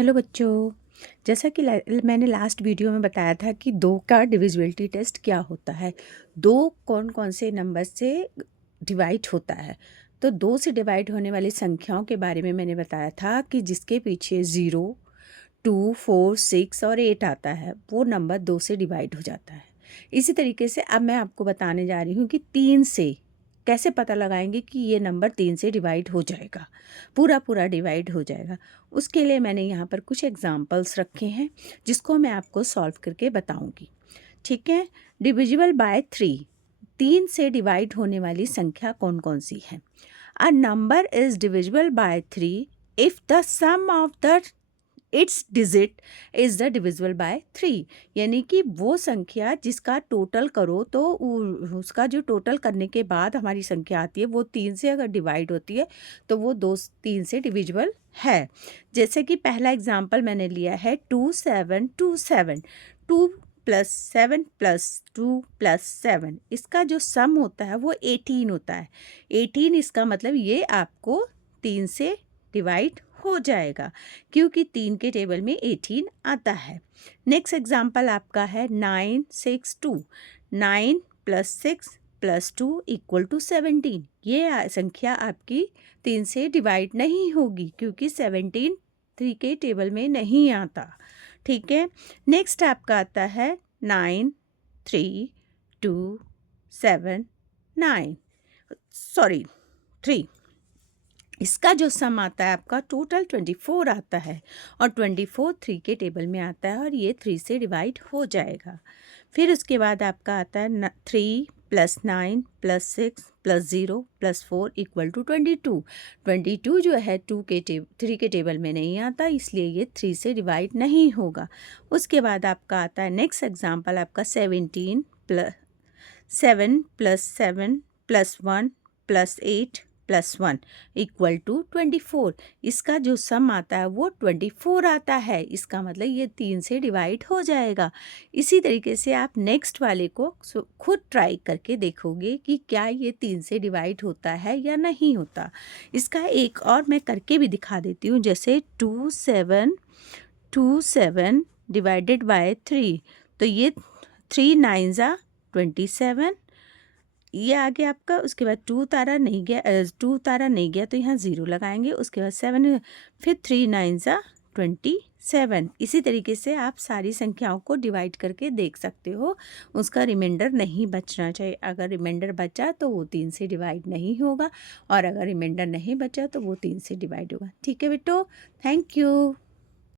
Hello बच्चों। जैसा कि मैंने लास्ट वीडियो में बताया था कि दो का डिविजिबिलिटी टेस्ट क्या होता है, दो कौन कौन से नंबर से डिवाइड होता है। तो दो से डिवाइड होने वाली संख्याओं के बारे में मैंने बताया था कि जिसके पीछे 0, 2, 4, 6 और 8 आता है वो नंबर दो से डिवाइड हो जाता है। इसी तरीके से अब मैं आपको बताने जा रही हूँ कि 3 से कैसे पता लगाएंगे कि ये नंबर 3 से डिवाइड हो जाएगा, पूरा पूरा डिवाइड हो जाएगा। उसके लिए मैंने यहाँ पर कुछ एग्जाम्पल्स रखे हैं जिसको मैं आपको सॉल्व करके बताऊँगी। ठीक है। डिविजिबल बाय 3, 3 से डिवाइड होने वाली संख्या कौन कौन सी है। A number is divisible by 3 if the sum of the its digit is the divisible by 3, यानी कि वो संख्या जिसका टोटल करो तो उसका जो टोटल करने के बाद हमारी संख्या आती है वो 3 से अगर डिवाइड होती है तो वो 3 से डिविजिबल है। जैसे कि पहला एग्जांपल मैंने लिया है 2727, 2 प्लस 7 प्लस 2 प्लस 7, इसका जो सम होता है वो 18 होता है। 18 इसका मतलब ये आपको 3 से डिवाइड हो जाएगा क्योंकि 3 के टेबल में 18 आता है। नेक्स्ट एग्जाम्पल आपका है 962, 9 प्लस 6 प्लस 2 इक्वल टू 17। ये संख्या आपकी 3 से डिवाइड नहीं होगी क्योंकि 17 3 के टेबल में नहीं आता। ठीक है। नेक्स्ट आपका आता है 9 3 2 7 9, सॉरी 3, इसका जो सम आता है आपका टोटल 24 आता है और 24 3 के टेबल में आता है और ये 3 से डिवाइड हो जाएगा। फिर उसके बाद आपका आता है 3 plus 9 plus 6 plus 0 plus 4 equal to 22। 22 जो है 3 के टेबल में नहीं आता, इसलिए ये 3 से डिवाइड नहीं होगा। उसके बाद आपका आता है नेक्स्ट एग्जाम्पल आपका 17 plus 7 plus 7 plus 1 plus 8 plus 1 equal to 24। इसका जो सम आता है वो 24 आता है, इसका मतलब ये 3 से डिवाइड हो जाएगा। इसी तरीके से आप नेक्स्ट वाले को खुद ट्राई करके देखोगे कि क्या ये 3 से डिवाइड होता है या नहीं होता। इसका एक और मैं करके भी दिखा देती हूँ, जैसे 2727 डिवाइडेड बाय 3, तो ये 3 9 ज़ा 27, ये आ गया आपका। उसके बाद 2 तारा नहीं गया, 2 तारा नहीं गया तो यहाँ 0 लगाएंगे। उसके बाद 7, फिर 3 9 ज़ा 27। इसी तरीके से आप सारी संख्याओं को डिवाइड करके देख सकते हो, उसका रिमाइंडर नहीं बचना चाहिए। अगर रिमाइंडर बचा तो वो 3 से डिवाइड नहीं होगा और अगर रिमाइंडर नहीं बचा तो वो 3 से डिवाइड होगा। ठीक है बेटो, थैंक यू।